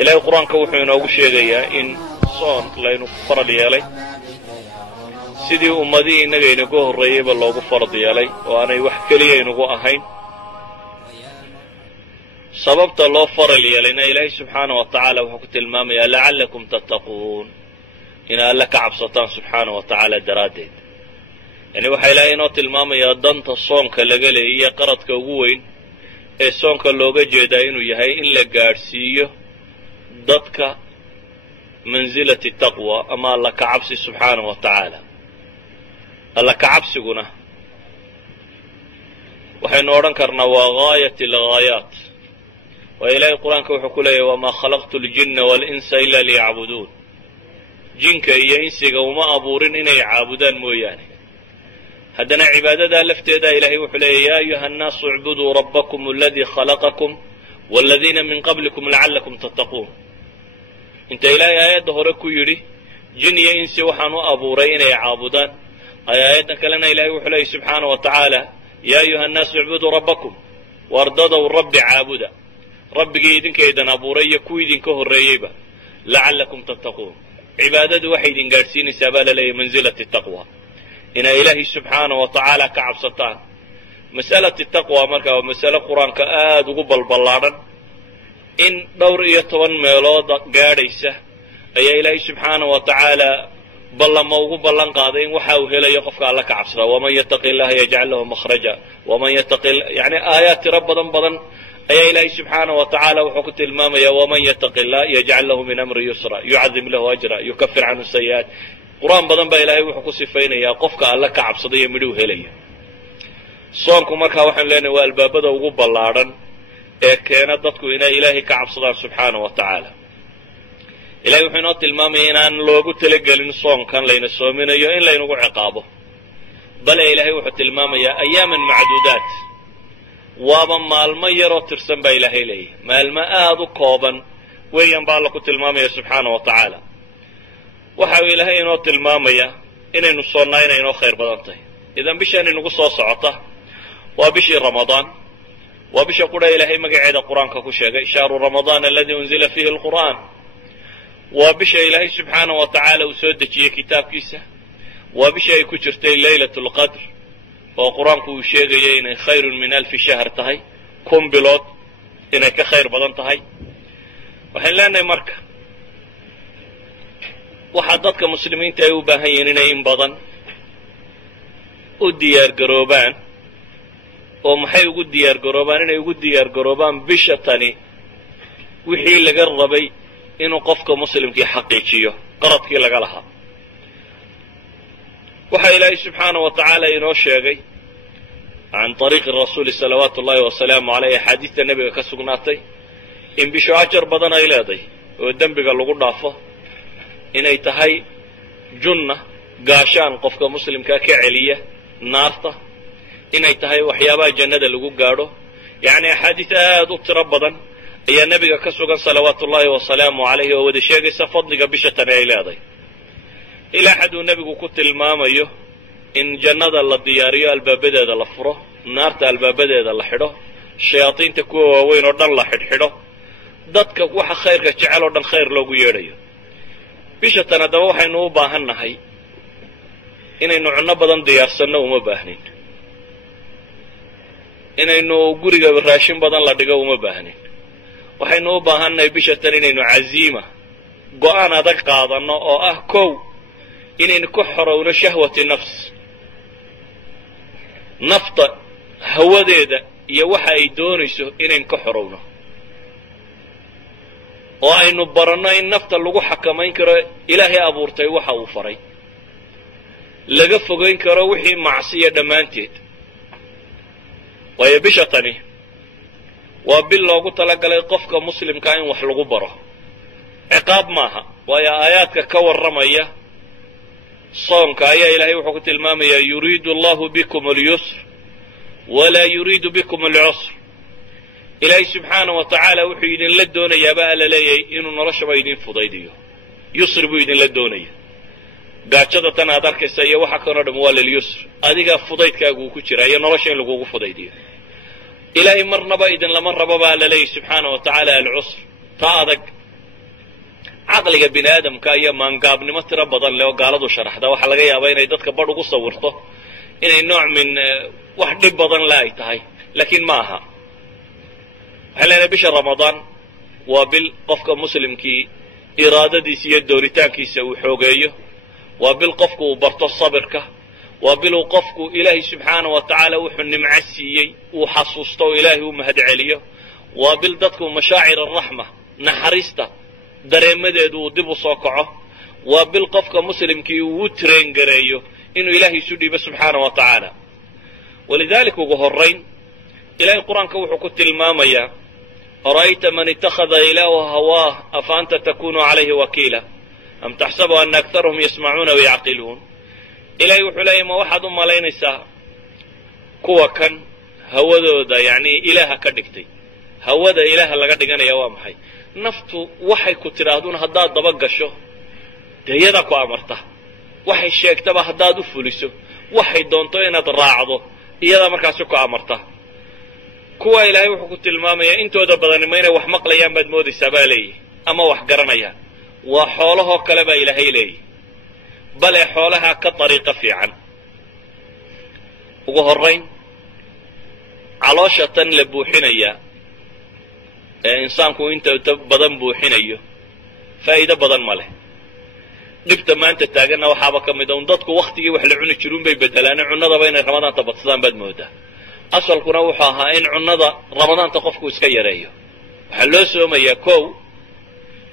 ilaahay quraanka wuxuu inoogu sheegayaa in soon laynu farad yeelay sidii ummadii inaga inagu horreeyayba loogu farad yeelay oo aanay wax keliya inagu ahayn sababta loo farad yeelayna ilaahay subxaanahu wa tacaala wuxuu ku tilmaamayaa lacallakum tattaquun in alla ka cabsataan subxaanahu wa tacaala daraaddeed yani waxaa ilaahay inoo tilmaamayaa danta soonka laga leeyiyo qaradka ugu weyn ee soonka looga jeedaa inuu yahay in la gaadhsiiyo dadka mansilati taqwa ama alla ka cabsi subxaanahu wa tacaala alla ka cabsiguna waxaynu odhan karnaa waa gaayat alghaayaat waa ilaahay qur-aanka wuxuu ku leeyahay wamaa khalaqtu aljinna waalinsa ila liyacbuduun jinka iyo insiga uma abuurin inay caabudaan mooyaane haddana cibaadadaa lafteedaa ilaahay wuxuu leeyahy yaa ayuha annaasu icbuduu rabbakum aladii khalaqakum waaladiina min qablikum lacallakum tattaquun inta ilaahay aayadda hore ku yidhi jin iyo insi waxaan u abuuray inay caabudaan aayadda kalena ilaahay wuxuu leeyahy subxaanahu wa tacaala yaa ayuha annaasu icbuduu rabbakum wardadow rabbi caabuda rabbigii idinkaydan abuuray iyo kuwii idinka horreeyeyba lacallakum tattaquun cibaadadu waxay idin gaadhsiinaysaa baa la leeyahy mansilati taqwa inay ilaahay subxaanahu wa tacaala ka cabsataan mas'alati taqwa markaa waa masale qur-aanka aada ugu balballaadhan in dhowr iyo 10 meelood gaadhaysa ayaa ilaahay subxaanahu wa tacaala ballama ugu ballan qaaday in waxa uu helayo qofka alla ka cabsada waman yattaqi illaha yajcal lahu makhraja waman yattaqi yani aayaat tiro badan ayaa ilaahay subxaanahu wa tacaala wuxuu ku tilmaamayaa waman yattaqi illah yajcal lahu min amri yusra yucadim lahu ajra yukafir canhu sayi'aat qur-aan badan baa ilaahay wuxuu ku sifaynayaa qofka alla ka cabsada iyo midhuu helaya soonku markaa waxaanu leenahay waa albaabada ugu ballaadhan ee keena dadku inay ilaahay ka cabsadaan subxaanahu wa tacaala ilahay wuxuu inoo tilmaamaya inaan loogu talagelin soonkan layna soominayo in laynagu ciqaabo bale ilaahay wuxuu tilmaamayaa ayaaman macduudaat waaba maalmo yaroo tirsan baa ilaahay leeyahy maalmo aada u kooban weeyaan baa alla ku tilmaamaya subxaanahu wa tacaala waxa uu ilaahay inoo tilmaamayaa inaynu soonnaa inay inoo khayr badan tahay idan bishaan inagu soo socota waa bishii ramadaan waa bisha qudha ilaahay magaceeda qur-aanka ku sheegay shahru ramadaan aladii unzila fiihi alqur'aan waa bisha ilaahay subxaanahu wa tacaala uu soo dejiyey kitaabkiisa waa bisha ay ku jirtay laylat lqadr oo qur-aanku uu sheegayay inay khayrun min 1000 shahr tahay 1000 bilood inay ka khayr badan tahay waxaan leenahay marka waxaa dadka muslimiinta ay u baahan yihiin inay in badan u diyaargaroobaan oo maxay ugu diyaargaroobaan inay ugu diyaargaroobaan bisha tani wixii laga rabay inuu qofka muslimkii xaqiijiyo qaradkii laga lahaa waxaa ilaahay subxaanahu wa tacaala inoo sheegay can طariiqi rasuuli salawaatu ullahi wasalaamu caleyh axaadiista nebiga ka sugnaatay in bisho ajar badan ay leedahay oo dembiga lagu dhaafo inay tahay junna gaashaan qofka muslimkaa ka celiya naarta inay tahay waxyaabaha jannada lagu gaadho yacni axaadiis aada u tiro badan ayaa nebiga ka sugan salawaatu ullahi wasalaamu calayhi oo wada sheegaysa fadliga bisha tani ay leedahay ilaa xad uu nebigu ku tilmaamayo in jannada la diyaariyo albaabadeeda la furo naarta albaabadeeda la xidho shayaadiinta kuwa waaweyn oo dhan la xidhxidho dadka waxa khayrka jecel oo dhan khayr loogu yeedhayo bisha tan haddaba waxaynu u baahan nahay inaynu cunno badan diyaarsanno uma baahnin inaynu guriga raashin badan la dhigo uma baahnin waxaynu u baahan nahay bisha tan inaynu caziima go-aan adag qaadanno oo ah kow inaynu ka xorowno shahwati nafs nafta hawadeeda iyo waxa ay doonayso inaynu ka xorowno oo aynu baranno in nafta lagu xakamayn karo ilaahay abuurtay waxa uu faray laga fogayn karo wixii macsiya dhammaanteed waayo bisha tani waa bil loogu talagalay qofka muslimkaa in wax lagu baro ciqaab maaha waayo aayaadka ka warramaya soonka ayaa ilaahay wuxuu ku tilmaamayaa yuriidu allahu bikum alyusr walaa yuriidu bikum alcusr ilaahay subxaanahu wa tacaala wuxuu idinla doonayaaba alla leeyahay inuu noloshaba idin fudaydiyo yusri buu idinla doonaya gaajada tan aad arkaysa iyo waxa kanoo dham waa lilyusr adigaa fudaydkaagu uu ku jiraa iyo nolosha in lagugu fudaydiyo ilaahay marnaba idinlama rabo baa alla leeyahay subxaanahu wa tacaala alcusr taa adag caqliga bini aadamka iyo maangaabnimo tiro badan leh oo gaaladu sharaxda waxaa laga yaabaa inay dadka badh ugu sawirto inay nooc min wax dhib badan le ay tahay laakiin ma aha. waxaan leenahay bisha ramadaan waa bil qofka muslimkii iraadadiisa iyo dooritaankiisa uu xoogeeyo, waa bil qofku uu barto sabirka, waa bil uu qofku ilaahay subxaana wa tacaala wuxuu nimco siiyey uu xasuusto oo ilaahay u mahad celiyo, waa bil dadku mashaacir araxma naxariista dareemadeedu uu dib u soo kaco, waa bil qofka muslimkii uu u traingareeyo inuu ilaahay isu dhiibo subxaana wa tacaala. walidaalika ugu horrayn ilaahay qur-aanka wuxuu ku tilmaamayaa ara'ayta man ittakhada ilaahu hawaah afa anta takunu calayhi wakiila am taxsabu ana aktarahum yasmacuuna wayacqiluun. ilaahay wuxuu leeyahy ma waxaad u malaynaysaa kuwa kan hawadooda yacni ilaaha ka dhigtay. hawada ilaaha laga dhiganaya waa maxay? naftu waxay ku tidhaahduna haddaad daba gasho dee iyadaa ku amarta, waxay sheegtaba haddaad u fuliso, waxay doonto inaad raacdo iyadaa markaasi ku amarta. kuwa ilaahay wuxuu ku tilmaamayaa intooda badani ma inay wax maqlayaan baad moodaysaa baa leeyihi ama wax garanayaan. waa xoolahoo kale baa ilaahay leeyihi, bale xoolaha ka dariiqo fiican. ugu horrayn caloosha tan la buuxinaya ee insaanku inta badan buuxinayo faa'iido badan ma leh. dhibta maanta taaganna waxaaba ka mid a un dadku wakhtigii wax la cuni jiruun bay bedelaane cunnadaba inay ramadaanta badsadaan baad moodaa. asalkuna wuxuu ahaa in cunnada ramadaanta qofku iska yareeyo. waxaa loo soomayaa kow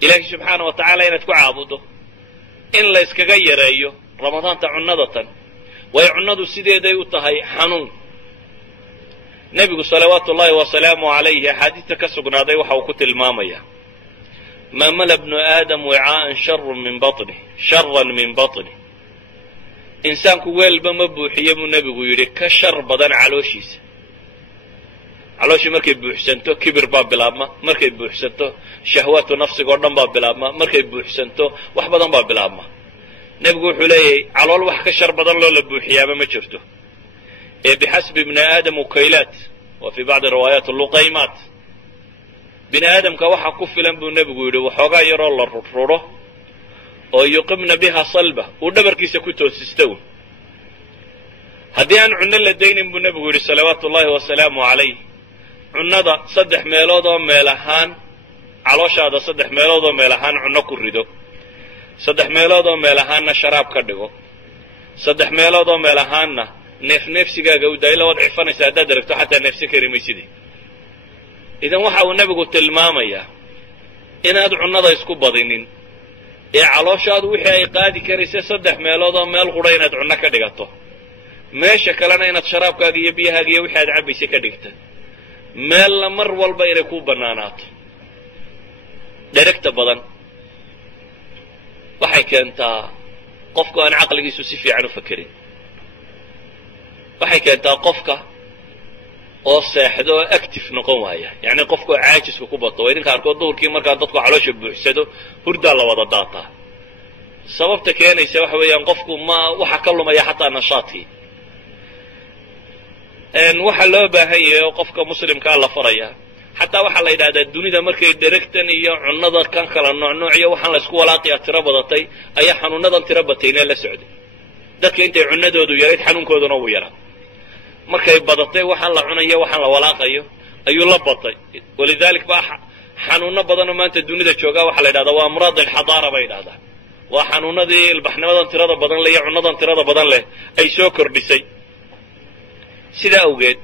ilaahay subxaana wa tacaala inaad ku caabudo, in la yskaga yareeyo ramadaanta cunnada tan, waayo cunnadu sideeday u tahay xanuun. nebigu salawaatu ullaahi wasalaamu calayhi axaadiista ka sugnaaday waxa uu ku tilmaamayaa maa mala bnu aadam wicaa'an sharan min baطnih. insaanku weelba ma buuxiye buu nebigu yidhi ka shar badan calooshiisa. calooshii markay buuxsanto kibir baa bilaabma, markay buuxsanto shahwaatu nafsiga oo dhan baa bilaabma, markay buuxsanto wax badan baa bilaabma. nebigu wuxuu leeyahay calool wax ka shar badan loo la buuxiyaaba ma jirto. ee bixasbi bni aadam ukaylaat wa fii bacdi riwaayaat luqaymaat. bini aadamka waxaa ku filan buu nebigu yidhi waxoogaa yaroo la ruro oo yuqimna biha salba uu dhabarkiisa ku toosista un. haddii aan cunno la daynin buu nebigu yidhi salawaatu ullaahi wasalaamu calayh, cunnada 3 meelood oo meel ahaan calooshaada 3 meelood oo meel ahaan cunno ku rido, 3 meelood oo meel ahaanna sharaab ka dhigo, 3 meelood oo meel ahaanna neefneefsigaaga u daayla waad cifanaysa haddaad aragto xataa neefsi kari mayside. idan waxa uu nebigu tilmaamayaa inaad cunnada isku badinin ee calooshaadu wixii ay qaadi karaysa 3 meelood oo meel qudha inaad cunno ka dhigato, meesha kalena inaad sharaabkaaga iyo biyahaaga iyo wixii aad cabbaysa ka dhigta, meella mar walba inay kuu bannaanaato. dheragta badan waxay keentaa qofku aan caqligiisu si fiican u fakerin. waxay keentaa qofka oo seexdo oo active noqon waaya, yacni qofka oo caajisku ku bato. waa idinka arkood duhurkii markaa dadku caloosha buuxsado hurdaa la wada daataa. sababta keenaysa waxa weeyaan qofku waxa ka lumaya xataa nashaadkii. waxaa loo baahan yahay oo qofka muslimkaa la faraya, xataa waxaa la yidhahdaa dunida markay dheragtan iyo cunnada kan kala noocnooc iyo waxaan la isku walaaqiyaa tiro badatay ayaa xanuunadan tiro bataynee la socday. dadka intay cunnadoodu yarayd xanuunkooduna uu yaraa. markay badatay waxaan la cunayo waxaan la walaaqayo ayuu la batay. walidalik baa xanuuno badanoo maanta dunida joogaa waxaa la yidhahdaa waa amraad alxadaara bay yidhahdaa. waa xanuunadii ilbaxnimadan tirada badan leh iyo cunnadan tirada badan leh ay soo kordhisay. sidaa awgeed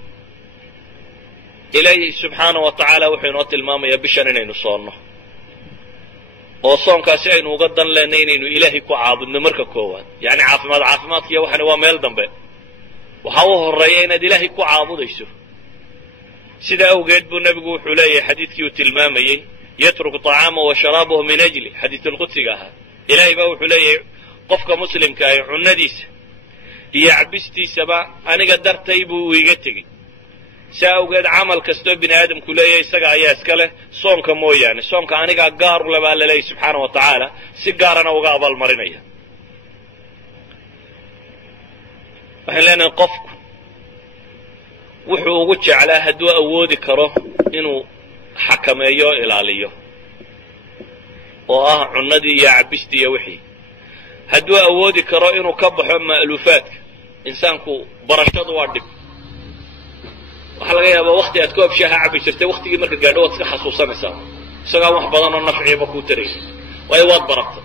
ilaahay subxaana wa tacaala wuxuu inoo tilmaamayaa bishan inaynu soonno, oo soonkaasi aynu uga dan lehnay inaynu ilaahay ku caabudno marka koowaad. yacni caafimaadkiiyo waxani waa meel dambe. waxaa u horreeya inaad ilaahay ku caabudayso. sidaa awgeed buu nebigu wuxuu leeyahay xadiidkii uu tilmaamayey yatruku طacaamahu wa sharaabahu min ajli, xadiisulqudsiga ahaa. ilaahay baa wuxuu leeyahay qofka muslimka ahi cunnadiisa iyo cabistiisaba aniga dartay buu iga tegey. saa awgeed camal kastoo bini aadamku leeyahay isaga ayaa iska leh, soonka mooyaane. soonka anigaa gaar u le baa laleeyahy subxaana wa tacaala, si gaarana uga abaalmarinaya. waxaan leenahay qofku wuxuu ugu jeclaa hadduu awoodi karo inuu xakameeyo o ilaaliyo oo ah cunnadii iyo cabistii iyo wixii hadduu awoodi karo inuu ka baxo ma'luufaadka insaanku barashadu waa dhib waxaa laga yaabaa wakti aad koob shaaha cabi jirtay waktigii marka gaadho waad iska xasuusanaysaa isagaan wax badan oo nafciiba kuu taraysa waayo waad baratay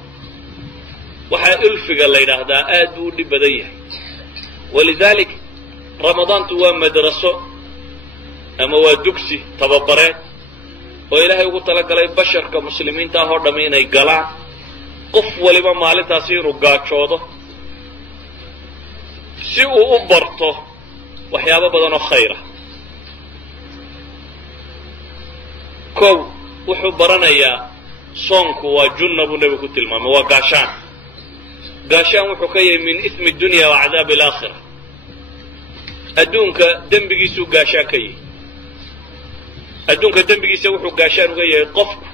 waxaa ulfiga la yidhaahdaa aad buu u dhib badan yahay walidalik ramadaantu waa madraso ama waa dugsi tababareed oo ilaahay ugu talagalay basharka muslimiinta ah oo dhammi inay galaan qof waliba maalintaasi inuu gaajoodo si uu u barto waxyaabo badan oo khayra kow wuxuu baranayaa soonku waa junna buu nebigu ku tilmaamay waa gaashaan gaashaan wuxuu ka yahay min ismi dunya wa cadaabi alaakhira adduunka dembigiisuu gaashaan ka yahay adduunka dembigiisa wuxuu gaashaan uga yahay qofku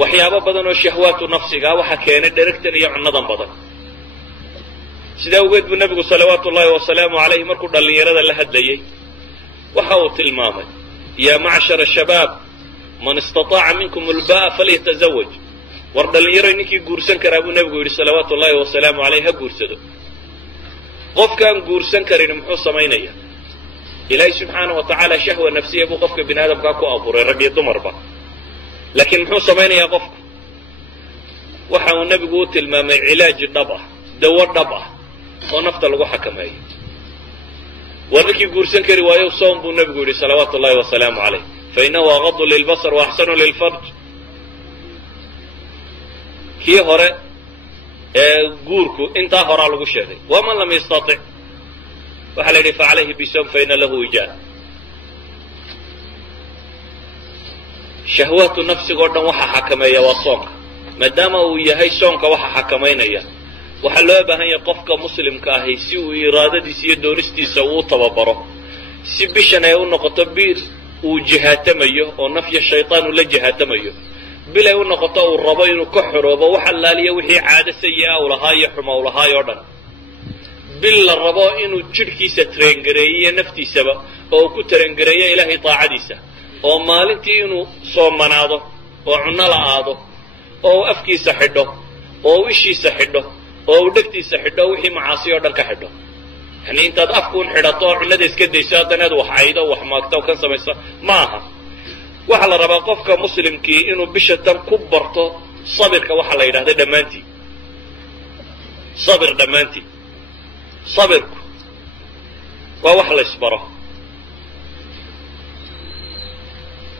waxyaabo badan oo shahwaatu nafsigaa waxa keenay dheragtan iyo cunnadan badan sidaa awgeed buu nebigu salawaatu ullaahi wasalaamu calayhi markuu dhallinyarada la hadlayey waxa uu tilmaamay yaa macshara shabaab man istataaca minkum ulba'a falyatazawaj war dhallinyaroy ninkii guursan karaa buu nebigu yidhi salawaatu ullaahi wasalaamu calayh ha guursado qofkaan guursan karin muxuu samaynaya ilaahay subxaanahu wa tacaala shahwa nafsiya buu qofka bini aadamkaa ku abuuray rag iyo dumarba laakiin muxuu samaynayaa qofku waxa uu nebigu u tilmaamay cilaaji dhab ah dawo dhab ah oo nafta lagu xakameeyo war ninkii guursan kari waayo soom buu nebigu yidhi salawaatu ullaahi wasalaamu calayh fainahu agadu lilbasar waaxsanu lilfarj kii hore ee guurku intaa horaa lagu sheegay waman lam yastatic waxaa la yidhi facalayhi bisawm faina lahu wijaa shahwaatu nafsiga o dhan waxa xakameeya waa soonka maadaama uu yahay soonka waxa xakamaynaya waxaa loo baahan yahay qofka muslimka ahi si uu iraadadiisa iyo doonistiisa uu tababaro si bishan ay u noqoto bil uu jihaatamayo oo nafya shaytaan uu la jihaatamayo bil ay u noqoto uu rabo inuu ka xoroobo wax allaaliya wixii caado sayi-a u lahaa iyo xuma u lahaay oo dhan bil la rabo inuu jidhkiisa tarengareeyo naftiisaba oo uu ku tarengareeyo ilaahay daacadiisa oo maalintii inuu soomanaado oo cunno la'aado oo uu afkiisa xidho oo uu ishiisa xidho oo uu dhegtiisa xidho wixii macaasi oo dhan ka xidho yani intaad afkuun xidhato oo cunnada iska dayso haddana ad wax caydo wax maagto oo kan samayso ma aha waxaa la rabaa qofka muslimkii inuu bisha tan ku barto sabirka waxaa la yidhahda dhammaantii sabir dhammaantii sabirku waa wax la isbaro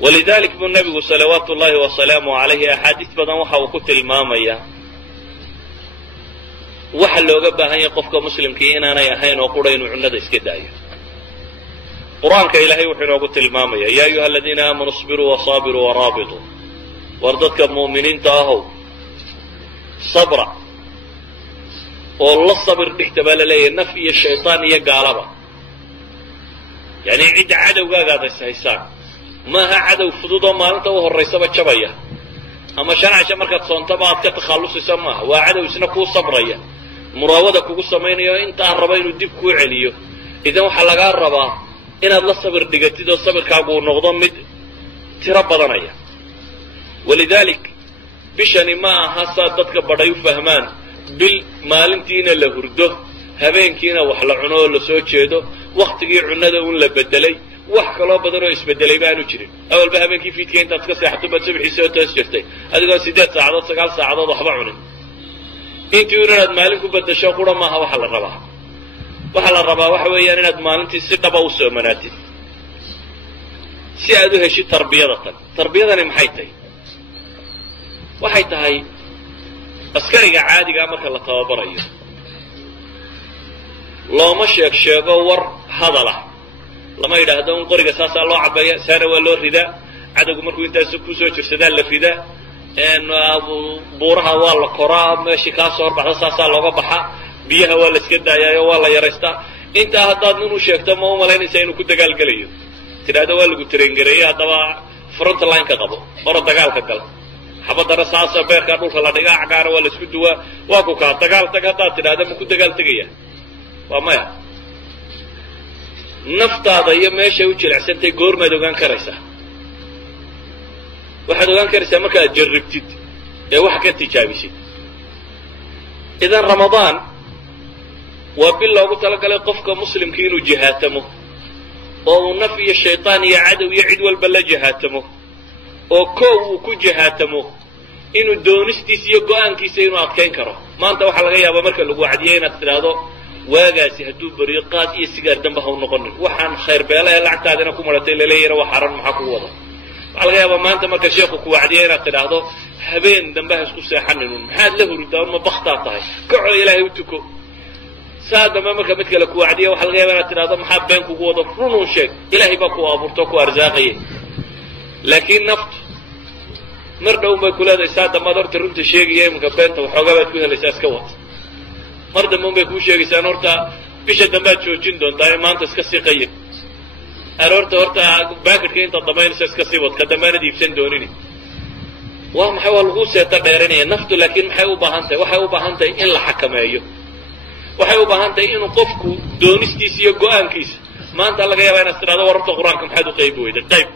walidalik buu nebigu salawaatu ullaahi wasalaamu calayhi axaadiis badan waxa uu ku tilmaamayaa waxa looga baahan yahay qofka muslimkii inaanay ahayn oo qura inuu cunnada iska daayo qur-aanka ilaahay wuxuu inoogu tilmaamaya yaa ayuha aladiina aamanuu isbiruu wasaabiruu waraabituu war dadka mu'miniinta ahow sabra oo la sabir dhigta baa la leeyahay naf iyo shaytaan iyo gaalaba yani cidda cadowgaagaad haysaan maaha cadow fudud oo maalinta u horraysaba jabaya ama shanacasha markaad soontaba aad ka takhallusaysa maaha waa cadow isna kuu sabraya muraawada kugu samaynayo intaan raba inuu dib kuu celiyo idan waxaa lagaa rabaa inaad la sabir dhigatid oo sabirkaagu uu noqdo mid tiro badanaya walidalik bishani ma aha saa dadka badhay u fahmaan bil maalintiina la hurdo habeenkiina wax la cuno oo la soo jeedo waktigii cunnada un la bedelay wax kaloo badan oo isbedelay baanu jirin awalba habeenkii fiidka intaad iska seexato baad subaxii soo toos jirtay adigoo 8 saacadood 9 saacadood waxba cunin intii inaad maalin ku bedasho qura maaha waxa la rabaa waxa la rabaa waxa weeyaan inaad maalintii si dhaba u soomanaatid si aad u heshid tarbiyadani maxay tahay waxay tahay askariga caadiga marka la tababarayo looma sheego war hadala lama yidhaahdo un qoriga saasaa loo cabeeya saana waa loo ridaa cadowgu markuu intaas ku soo jirsadaa la ridaa buuraha waa la koraa meeshii kaa soo horbaxda saasaa looga baxa biyaha waa la iska daayaayo waa la yaraystaa intaa haddaad nin u sheegto ma u malaynaysaa inuu ku dagaalgelayo tidhaahdo waa lagu tarengareeyey haddaba front line-ka qabo oro dagaalka gal xabadana saasa beerkaa dhulka la dhigaa cagaana waa la isku duwaa waa ku kaa dagaal tag haddaad tidhaahda ma ku dagaal tegaya waa maya naftaada iyo meeshay u jilicsantahay goormaad ogaan karaysaa waxaad ogaan karaysaa markaaad jarribtid wax ka tijaabisid. idan ramadaan waa bil loogu talagalay qofka muslimkii inuu jihaatamo oo uu naf iyo shaytaan iyo cadow iyo cid walba la jihaatamo oo koow uu ku jihaatamo inuu doonistiisa iyo go-aankiisa inuu adkayn karo. maanta waxaa laga yaabaa marka lagu wacdiyo inaad tidhaahdo waagaasi hadduu beriyo qaad iyo sigaar damba ha u noqonin, waxaan khayr beelahe lacagtaadina ku maratay laleeyana waa xaran maxaa kugu wada. waxaa laga yaabaa maanta marka sheekhu ku wacdiyo inaad tidhaahdo habeen dambe ha isku seexaninun, maxaad la hurdaa ma baktaad tahay, kacoo ilaahay u tuko. saa dambe marka mid kale ku wacdiya waxaa laga yaabaa inaad tidhahdo maxaa been kugu wado, runun sheeg, ilaahay baa ku abuurto ku arsaaqaye. laakiin naftu mar dhown bay ku leedahay saa dambaad horta runta sheegaya iminka beenta waxoogaa baad ku helaysaa iska wata. mar dambe un bay kuu sheegaysaan horta bisha dambead joojin doontaa ee maanta iska sii qayib. aroorta horta baakidka intaad damaynaysa iska sii wad ka dambaanad iibsan doonini. waa maxay waa laguu seeta dheerinaya naftu. laakiin maxay u baahan tahay? waxay u baahan tahay in la xakameeyo. waxay u baahan tahay inuu qofku doonistiisa iyo go-aankiisa. maanta laga yaabaa inaad tidhahdo war horta qur-aanka maxaad u qaybi weyday? qayb.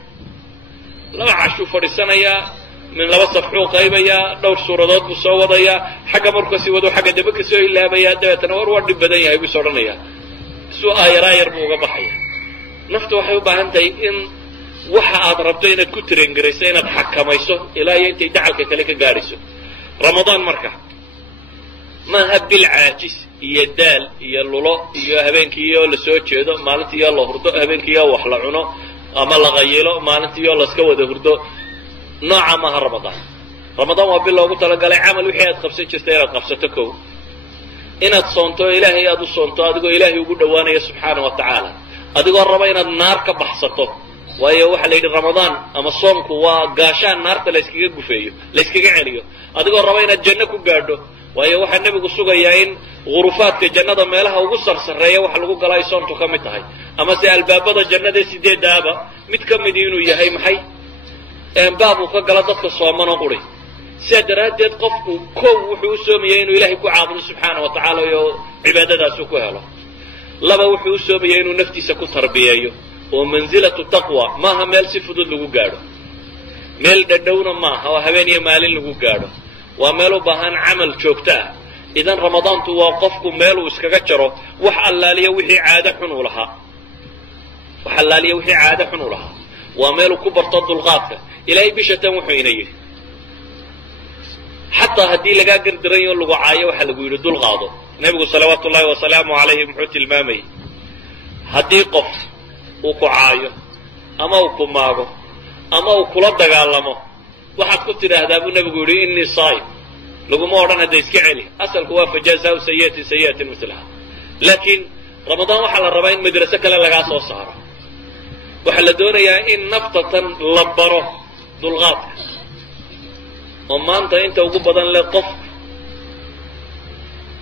laba cashuu fadhiisanayaa, min laba safxuu qaybayaa, dhowr suuradood buu soo wadayaa, xagga markuu kasii wado xagga dambe ka soo ilaabayaa, dabeetana war waa dhib badan yahay buu is odhanayaa. isuu aayaraayar buu uga baxaya. naftu waxay u baahan tahay in waxa aad rabto inaad ku tirengarayso inaad xakamayso ilaa iyo intay dacalka kale ka gaadhayso. ramadaan marka maaha bil caajis iyo daal iyo lulo iyo habeenkiioo la soo jeedo, maalintiioo la hurdo, habeenkiioo wax la cuno ama la qayilo, maalintiioo laska wada hurdo. nooca maaha ramadaan. ramadaan waa bil loogu talagalay camal wixii aad qabsan jirta inaad qabsato. kow inaad soonto, ilaahay aad u soonto adigoo ilaahay ugu dhowaanaya subxaana wa tacaala, adigoo raba inaad naar ka baxsato. waayo waxaa la yidhi ramadaan ama soomku waa gaashaan naarta layskaga gufeeyo, layskaga celiyo. adigoo raba inaad janno ku gaadho, waayo waxaa nebigu sugayaa in gurufaadka jannada meelaha ugu sarsareeya waxa lagu galaa ay soontu ka mid tahay, ama se albaabada jannada sideedaaba mid ka midi inuu yahay maxay baab uu ka gala dadka soomanoo quri. sidaa daraaddeed qofku kow wuxuu u soomaya inuu ilaahay ku caabudo subxaana wa tacaala iyo cibaadadaasu ku helo. laba wuxuu u soomaya inuu naftiisa ku tarbiyeeyo oo mansilatu taqwa maaha meel si fudud lagu gaadho, meel dhadhowna maaha oo habeen iyo maalin lagu gaadho. waa meel u baahan camal joogto ah. idan ramadaantu waa qofku meel uu iskaga jaro wax allaaliya wixii caado xun u lahaa. wax allaaliya wixii caado xun u lahaa. waa meel uu ku barto dulqaadka. ilaahay bishatan wuxuu ina yidhi xataa haddii lagaa gardaranayo lagu caayo waxaa lagu yidhi dulqaado. nebigu salawaatu ullaahi wasalaamu calayhi muxuu tilmaamayay haddii qof uu ku caayo ama uu ku maago ama uu kula dagaalamo waxaad ku tidhaahdaa buu nebigu yidhi innii saa'im. laguma odhan hadda iska celi, asalku waa fajazaau sayi'atin sayi'atin mislaha. laakiin ramadaan waxaa la rabaa in madraso kale lagaa soo saaro. waxaa la doonayaa in naftatan la baro dulqaadka. oo maanta inta ugu badan le qof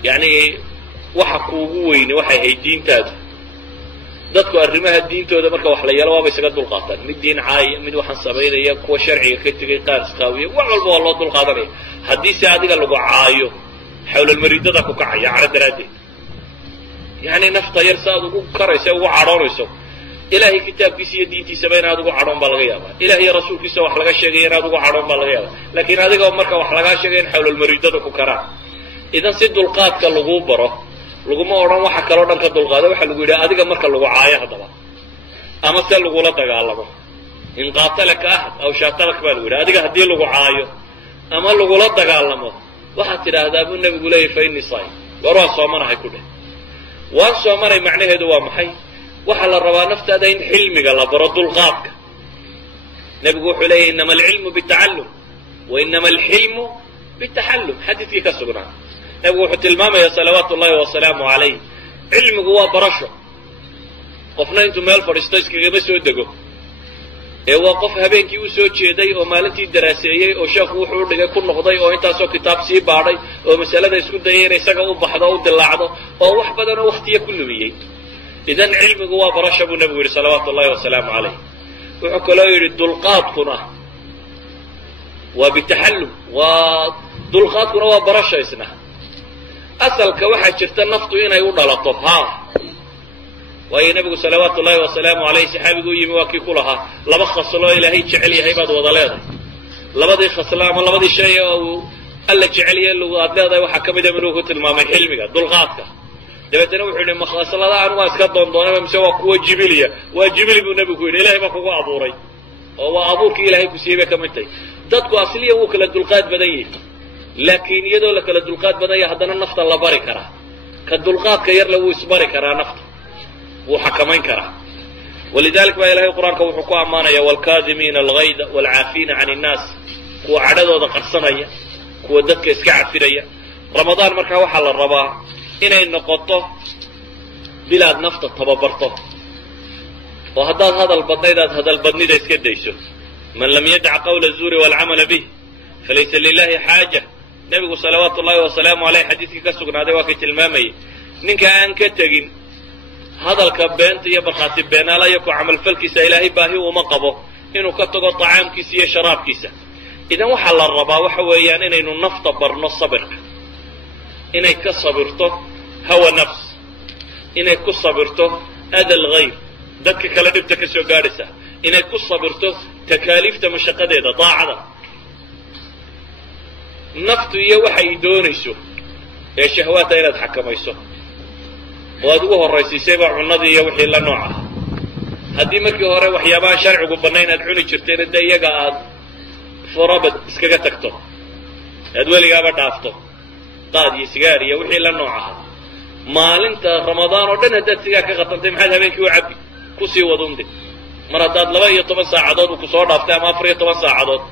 yacni waxa kuugu weyne waxay ahayd diintaadu. dadku arrimaha diintooda marka wax la yeelo waaba isaga dulqaataan. mid diin caaya, mid waxaan samaynaya, kuwa sharciga ka tegay, qaar isqaawiya, wax walba waa loo dulqaadanaya. haddii se adiga lagu caayo xawlalmariidada ku kacaya caro daraaddeed. yacni nafta yar si aad ugu karayso ugu cadhoonayso ilaahay kitaabkiisa iyo diintiisaba inaad ugu cadhoon baa laga yaabaa. ilaah iyo rasuulkiisa wax laga sheegaya inaad ugu cadhoon baa laga yaabaa. laakiin adiga marka wax lagaa sheegaya in xawlalmariidada ku karaan. idan si dulqaadka laguu baro laguma odhan waxa kaloo dhan ka dulqaado. waxaa lagu yidhi adiga marka lagu caayo haddaba ama se lagula dagaalamo, in qaatalaka ahad aw shaatalak baa lagu yidhi. adiga haddii lagu caayo ama lagula dagaalamo waxaad tidhaahdaa buu nebigu leeyahy fa innii saa'im. war waan soomanahay ku dheh. waan soomanay macnaheedu waa maxay? waxaa la rabaa naftaada in xilmiga la baro, dulqaadka. nebigu wuxuu leeyahy inama alcilmu bitacallum wa inama alxilmu bitaxallum. xadiidkii ka sugnaa nebigu wuxuu tilmaamaya salawaatu ullaahi wasalaamu calayh cilmigu waa barasho. qofna intuu meel fadhiisto iskagama soo dego, ee waa qof habeenkii u soo jeeday oo maalintii daraaseeyey oo sheekhu wuxuu u dhigay ku noqday oo intaasoo kitaab sii baadhay oo masalada isku dayay inay isaga u baxdo o u dilaacdo oo wax badanoo waktiya ku lumiyey. idan cilmigu waa barasho buu nebigu yidhi salawaatu ullaahi wasalaamu calayh. wuxuu kaloo yidhi dulqaadkuna waa bitaxallum. dulqaadkuna waa barasho isna. asalka waxaa jirta naftu inay u dhalato waayo nebigu salawaatu ullaahi wasalaamu calayh saxaabigu u yimi waa kii ku lahaa laba khasloo ilaahay jecel yahay baad wada leedahay. labadii khaslo ama labadii shay oo uu alla jeceliya lugu aad leedahay waxaa ka mid a inuu ku tilmaamay xilmiga dulqaadka dabeetana wuxuu yidhi makhasaladahan waa iska doondoonaba mise waa kuwa jibiliya waa jibili buu nebigu ku yidhi ilahay baa kugu abuuray oo waa abuurkii ilaahay ku siiyey bay ka mid tahay dadku asliya wuu kala dulqaad badan yahay laakiin iyadoo la kala dulqaad badan yahay haddana nafta la bari karaa ka dulqaadka yarle wuu isbari karaa nafta wuu xakamayn karaa walidalik baa ilahay qur-aanka wuxuu ku ammaanaya waalkaadimiina algayda waalcaafiina can innaas kuwa cadhadooda qarsanaya kuwa dadka iska cafinaya ramadaan markaa waxaa la rabaa inay noqoto bilaad nafta tababarto oo haddaad hadal badnayd aad hadal badnida iska dayso man lam yadac qawla zuuri waalcamala bih falaysa lilahi xaaja nebigu salawaatu ullahi wasalaamu aleyh xadiidkii ka sugnaaday waa kay tilmaamayay ninka aan ka tegin hadalka beenta iyo barkhaati beenaala iyo ku camalfalkiisa ilaahay baahi uma qabo inuu ka tago طacaamkiisa iyo sharaabkiisa idan waxaa la rabaa waxa weeyaan inaynu nafta barno sabirka inay ka sabirto hawa nafs inay ku sabirto ada lgayr dadka kale dhibta ka soo gaadhaysa inay ku sabirto takaaliifta mashaqadeeda daacada naftu iyo waxay doonayso ee shahwaata inaad xakamayso oo aad ugu horraysiisayba cunnadii iyo wixii la nooc ah haddii markii hore waxyaabaha sharcigu bannayn aad cuni jirtayna dee iyaga aad furabad iskaga tagto aad weligaaba dhaafto qaad iyo sigaar iyo wixii la nooc ahaa maalinta ramadaan oo dhan haddaad sigaar ka qatantay maxaad habeenkii u cabbi kusii wadunde mar haddaad 12 saacadood u kusoo dhaaftay ama 14 saacadood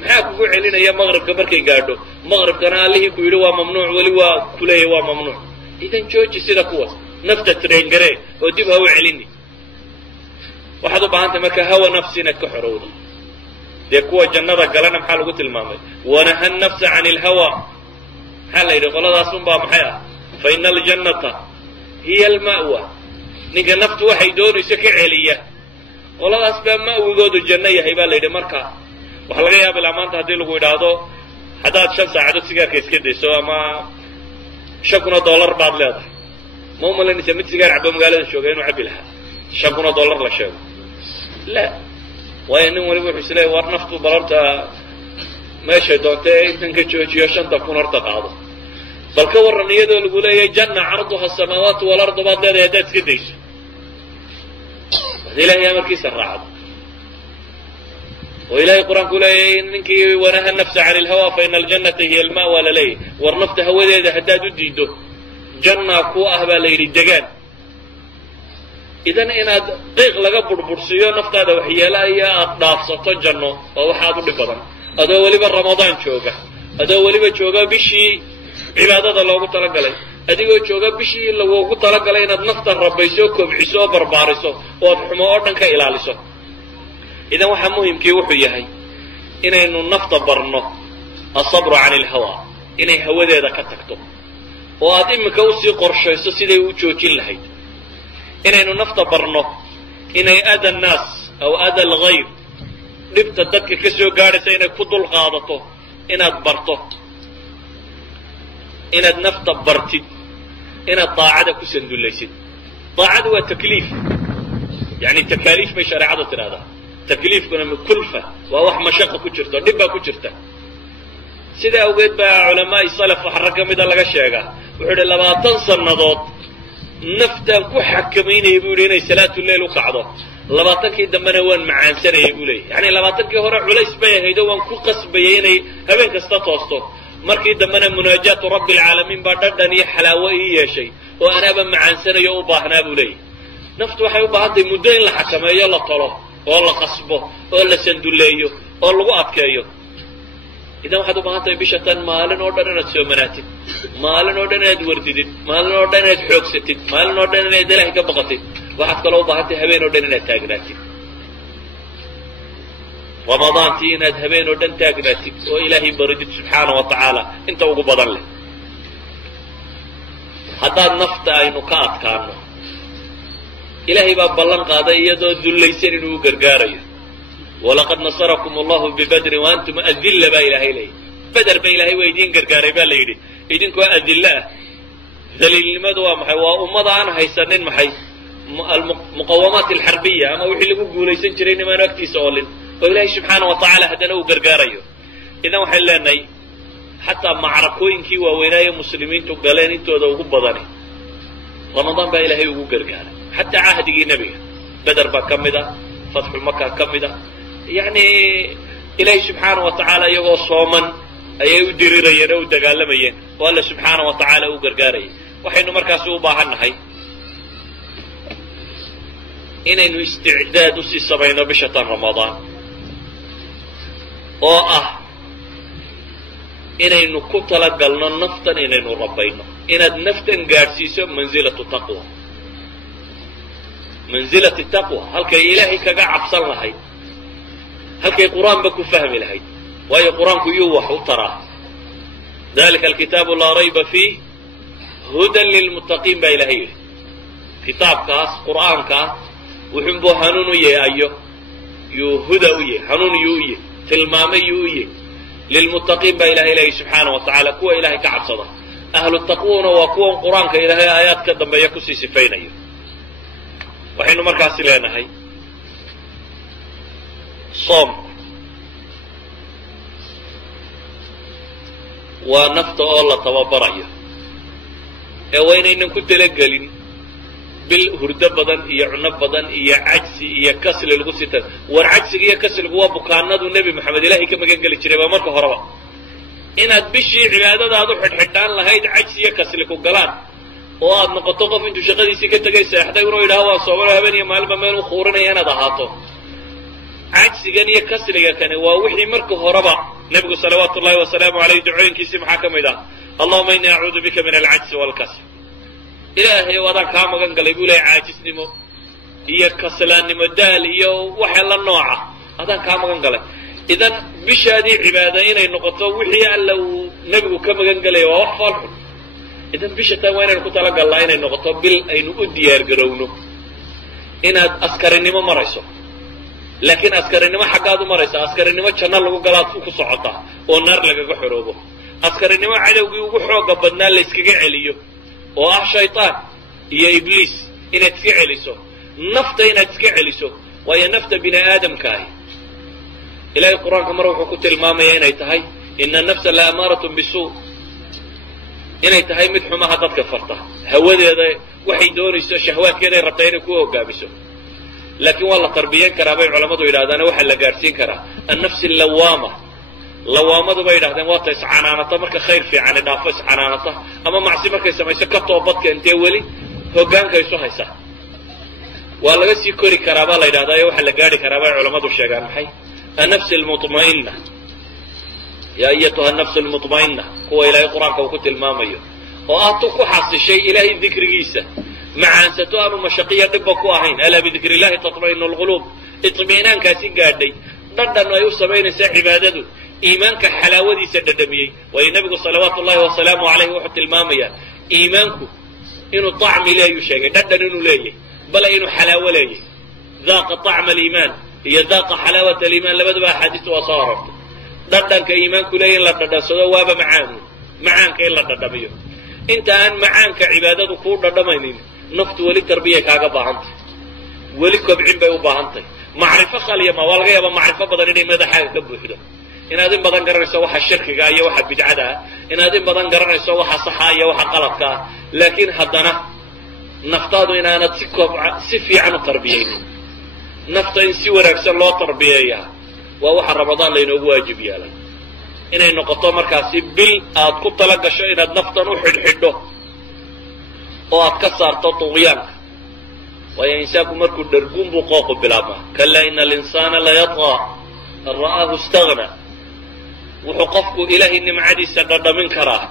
maxaa kugu celinaya maqribka markay gaadho maqribkana allihii ku yidhi waa mamnuuc weli waa kuleeya waa mamnuuc idan jooji sida kuwaas nafta traingaree oo dib ha u celini waxaad u baahantahay marka hawa nafsi inaad ka xorowdo dee kuwa jannada galana maxaa lagu tilmaamay wanaha nafsa can ilhawa maxaa la yidhi qoladaas unbaa maxay ah fa ina aljannata hiya alma'wa ninka naftu waxay doonayso ka celiya qoladaas baa ma'wigoodu janno yahay baa la yidhi marka waxaa laga yaaba ilaa maanta haddii lagu idhaahdo haddaad 5 saacadood sigaarka iska dayso ama $5,000 baad leedahay ma umalanaysa mid sigaar cabo magaalada jooga inuu cabbi lahaa $5,000 la sheego la waayo nin waliba wuxuu isleeyahay war naftu balarta meeshay doontee intan ka joojiyo 5,000 horta qaado bal ka warran iyadoo lagu leeyahay janna carduha asamaawaatu waalardu baad leedahay haddaad iska dayso wad ilaahay amarkiisa raacdo oo ilaahay qur-aanku leeyahay ninkii wanaha nafsa can ilhawa fa ina aljannata hiya alma'wa laleeyahy war nafta hawadeeda haddaad u diiddo janna ku ah baa la yidhi degaan idan inaad qiiq laga burbursiiyo naftaada waxyeelaya aad dhaafsato janno waa waxaad u dhib badan adoo weliba ramadaan jooga adoo weliba jooga bishii cibaadada loogu talagalay adigoo jooga bishii loogu talagalay inaad nafta rabayso kobciso oo barbaariso oo aad xumo oo dhan ka ilaaliso idan waxaa muhimkii wuxuu yahay inaynu nafta barno asabru can ilhawa inay hawadeeda ka tagto oo aad iminka usii qorshayso siday u joojin lahayd inaynu nafta barno inay ada annaas aw ada algayr dhibta dadka ka soo gaadhaysa inay ku dul qaadato inaad barto inaad nafta bartid inaad daacada ku sandullaysid daacadu waa takliif yani takaaliif bay shareecadu tidhahdaa takliifkuna kulfa waa wax mashaqa ku jirto dhib baa ku jirta sida awgeed baa culamaa'i salaf waxa rag ka mida laga sheegaa wuxuu idhi 20 sannadood naftaan ku xakamaynayay buu yidhi inay salaatuleyl u kacdo 20kii dambena waan macaansanayay buu leeyahy yani 20kii hore culays bay ahayd oo waan ku qasbayay inay habeen kasta toosto markii dambena munaajaatu rabbi alcaalamiin baa dhadhan iyo xalaawo ii yeeshay oo anaaba macaansanayo u baahnaa buu leeyahy naftu waxay u baahan tahay muddo in la xakameeyo la tolo oo la qasbo oo la sandulleeyo oo lagu adkeeyo idan waxaad u baahan tahay bisha tan maalin oo dhan inaad soomanaatid maalin oo dhan inaad wardidid maalin oo dhan inaad xoogsatid maalin oo dhan inaad ilaahay ka baqatid waxaad kaloo u baahan tahay habeen oo dhan inaad taagnaatid ramadaantii inaad habeen oo dhan taagnaatid oo ilaahay baridid subxaana wa tacaala inta ugu badan leh haddaad nafta aynu ka adkaano ilaahay baa ballan qaaday iyadoo dullaysan inuu u gargaarayo walaqad nasarakum allahu bibadrin waantum adilla baa ilaahay leeyahy beder ba ilaahay waa idiin gargaaray baa la yidhi idinkoo adilla ah daliilnimadu waa maxay waa ummada aan haysanin maxay almuqawamaat alxarbiya ama wixii lagu guulaysan jiray nimaanu agtiisa oolin oo ilaahay subxaana wa tacaala haddana uu gargaarayo idan waxayn leenahay xataa macrakooyinkii waaweynaaye muslimiintu galeen intooda ugu badani ramadaan baa ilaahay ugu gargaaray xataa cahdigii nebiga beder baa ka mid ah fatxu maka ka mid ah yacni ilaahay subxaana wa tacaala iyagoo sooman ayay u dirirayeen oo u dagaalamayeen oo alla subxaana wa tacaala u gargaarayay waxaynu markaasi u baahan nahay inaynu isticdaad usii samayno bishatan ramadaan oo ah inaynu ku talagalno naftan inaynu rabayno inaad naftan gaadhsiiso mansilatu taqwa mansilati taqwa halkay ilaahay kaga cabsan lahayd halkay qur-aanba ku fahmi lahayd waayo qur-aanku yuu wax u taraa dalika alkitaabu laa rayba fiih hudan lilmuttaqiin baa ilahay yidhi kitaabkaas qur'aankaas wuxuunbuu hanuun u yahay ayo yuu huda u yahay hanuun yuu u yahay tilmaame yuu u yahay lilmuttaqiin baa ilahay leeyahy subxaana wa tacaala kuwa ilahay ka cabsada ahlu taqwuna waa kuwan qur-aanka ilaahay aayaad ka dambeeya kusii sifaynayo waxaynu markaasi leenahay soomku waa nafta oo la tababarayo ee waa inaynan ku talagelin bil hurdo badan iyo cuno badan iyo cajsi iyo kasli lagu sita war cajsiga iyo kasligu waa bukaanadu nebi moxamed ilaahay ka magan geli jiray baa marka horeba inaad bishii cibaadadaad u xidhxidhaan lahayd cajsi iyo kasli ku galaan oo aad noqoto qof intuu shaqadiisii ka tegay seexday unuu yidhaha waa soomano habeen iyo maalinba meel u khuurinaya inaad ahaato cajsigan iyo kasliga kani waa wixii marka horeba nebigu salawaatu ullahi wasalaamu alayh ducooyinkiisii maxaa ka mid ah allahuma innii acuudu bika min alcajsi waalkasl ilaahay o adaan kaa magan galay buu lehay caajisnimo iyo kaslaannimo daal iyo waxa la nooca adaan kaa magan galay idan bishaadii cibaada inay noqoto wixii alla uu nebigu ka magan galaya waa wax faalxun idan bishataan waa inaynu ku talagalnaa inay noqoto bil aynu u diyaar garowno inaad askarinimo marayso laakiin askarinimo xaggaad u maraysaa askarinimo janno lagu galaad ku socotaa oo naar lagaga xoroobo askarinimo cadowgii ugu xooga badnaa layskaga celiyo oo ah shaytaan iyo ibliis inaad iska celiso nafta inaad iska celiso waayo nafta bini aadamka ahi ilaahay qur-aanka mar wuxuu ku tilmaamaya inay tahay ina nafsa la amaaratun bisuu inay tahay mid xumaha dadka farta hawadeeda waxay doonayso shahwaadkeeday rabtaa inay ku hogaamiso laakiin waa la tarbiyan karaa bay culammadu yidhahdaan waxaa la gaadhsiin karaa annafsi lawaama lawaamadu bay yidhahdeen waata iscanaanata marka khayr fiicani dhaafo iscanaanata ama macsi markay samayso ka toobadka intee weli hoggaanka isu haysa waa laga sii kori karaa baa la yidhahdaa ee waxaa la gaadhi karaa bay culammadu sheegaan maxay annafsi almutma'inna yaa ayatuha annafsu almutma'inna kuwa ilaahay qur-aanka uu ku tilmaamayo oo aad ku xasishay ilaahay dikrigiisa macaansato aanu mashaqiya dhibba ku ahayn alaa bidikri illahi tatma'inu alquluub itmiinaankaasi gaadhay dhadhan ay u samaynaysaa cibaadadu iimaanka xalaawadiisa dhadhamiyey waayo nebigu salawaatu ullahi wasalaamu calayh wuxuu tilmaamayaa iimaanku inuu طacmi leeyuu sheegay dhadhan inuu leeyahay bale inuu xalaawo leeyahay daaqa طacma aliimaan iyo daaqa xalaawat aliimaan labadaba axaadiista waa soo arortay dhadhanka iimaanku leeyahy in la dhadhansado waaba macaanu macaanka in la dhadhamiyo inta aan macaanka cibaadadu kuu dhadhamaynin naftu weli tarbiyay kaaga baahantahy weli kobcin bay u baahantahy macrifo khaliyama waa laga yaaba macrifo badan inay madaxaaga ka buuxdo inaad in badan garanayso waxa shirkiga iyo waxa bidcada ah inaad in badan garanayso waxa saxa iyo waxa qaladka ah laakiin haddana naftaadu inaanad si fiican u tarbiyaynin nafta in si wanaagsan loo tarbiyeeyaa waa waxa ramadaan laynoogu waajib yeelay inay noqoto markaasi bil aad ku tala gasho inaad naftan u xidhxidho oo aad ka saarto tuqyaanka waayo insaanku markuu dharguun buu qooqu bilaabmaa kalaa ina alinsaana layadqaa an ra'aahu istagna wuxuu qofku ilaahay nimcadiisa dhadhamin karaa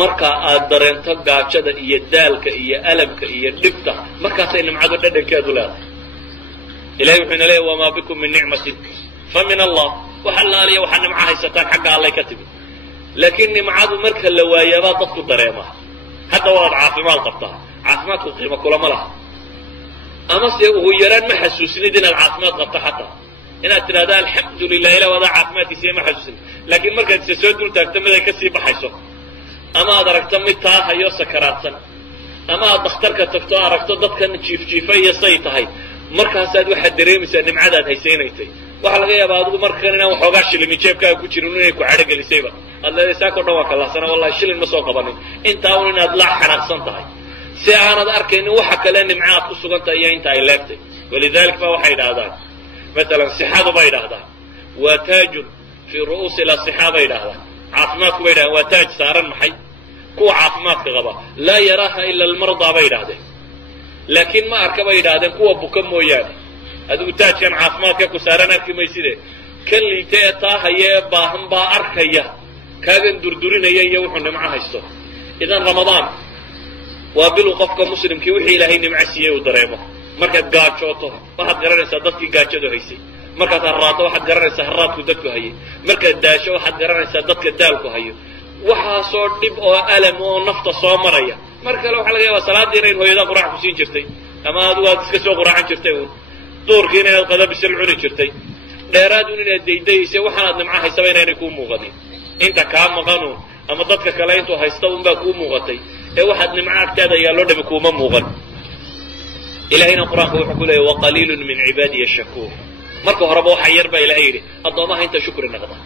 marka aad dareento gaajada iyo daalka iyo alamka iyo dhibta markaasay nimcadu dhadhankeedu leedahay ilahay wuxuu ina leeyahy wamaa bikum min nicmatin fa min allah wax allaaliya waxaa nimco haysataan xagga allay ka timid laakiin nimcadu marka la waayaabaa dadku dareemaa hadda waad caafimaad qabtaa caafimaadku qiimo kulama laha ama se ugu yaraan ma xasuusnid inaad caafimaad qabto xataa inaad tidhahda alxamdu lilah ilah wadaa caafimaadkiisa ma xasuusin laakiin markaad isa soo dul taagto mid ay kasii baxayso ama aad aragto mid taahayo sakaraadsan ama aad dakhtarka tagto aragto dadkan jiifjiifa iyo say tahay markaasaad waxaad dareemaysaa nimcadaad haysaynaytay waxa laga yaabaa adigu markan inaan waxoogaa shilin jeebkaaga ku jirin inay ku cadho gelisayba aad leedahay saakoo dhan waa kalaahsana wallahi shilin ma soo qabanin intaa un inaad la xanaaqsan tahay si aanad arkaynin waxa kale nimco aad ku sugan tahay iyo inta ay leegtay walidalik ba waxay idhaahdaan maalan sixadu bay idhaahdaan waa taajun fii ru'uusi lasixa bay idhaahdaan caafimaadku bay idhahdaan waa taaj saaran maxay kuwa caafimaadka qaba laa yaraaha ila almardaa bay idhahdeen laakiin ma arka bay idhaahdeen kuwa buka mooyaane adigu taajkan caafimaadka ku saaran arki mayside kan liita ee taa haya ee baahan baa arkaya kaagan durdurinaya iyo wuxuu nimco haysto idan ramadaan waa biluu qofka muslimkii wixii ilaahay nimco siiyey uu dareemo markaad gaajooto waxaad garanaysaa dadkii gaajadu haysay markaad harraato waxaad garanaysaa harraadku dadku hayay markaad daasho waxaad garanaysaa dadka daalku hayo waxaasoo dhib oo alam oo nafta soo maraya mar kale waxaa laga yaabaa salaadiina in hooyadaa quraac ku siin jirtay ama adigu aad iska soo quraacan jirtay uun duurkiina inaad qada bisil cuni jirtay dheeraadun inaad daydaysay waxaanaad nimco haysaba inaynay kuu muuqanin inta kaa maqanuun ama dadka kale intuu haysta unbaa kuu muuqatay ee waxaad nimco agtaada yaaloo dhami kuuma muuqan ilahayna qur-aanka wuxuu ku leeyay waqaliilun min cibaadiya shakuur marka horeba waxa yar baa ilahay yidhi addoomaha inta shukri naqda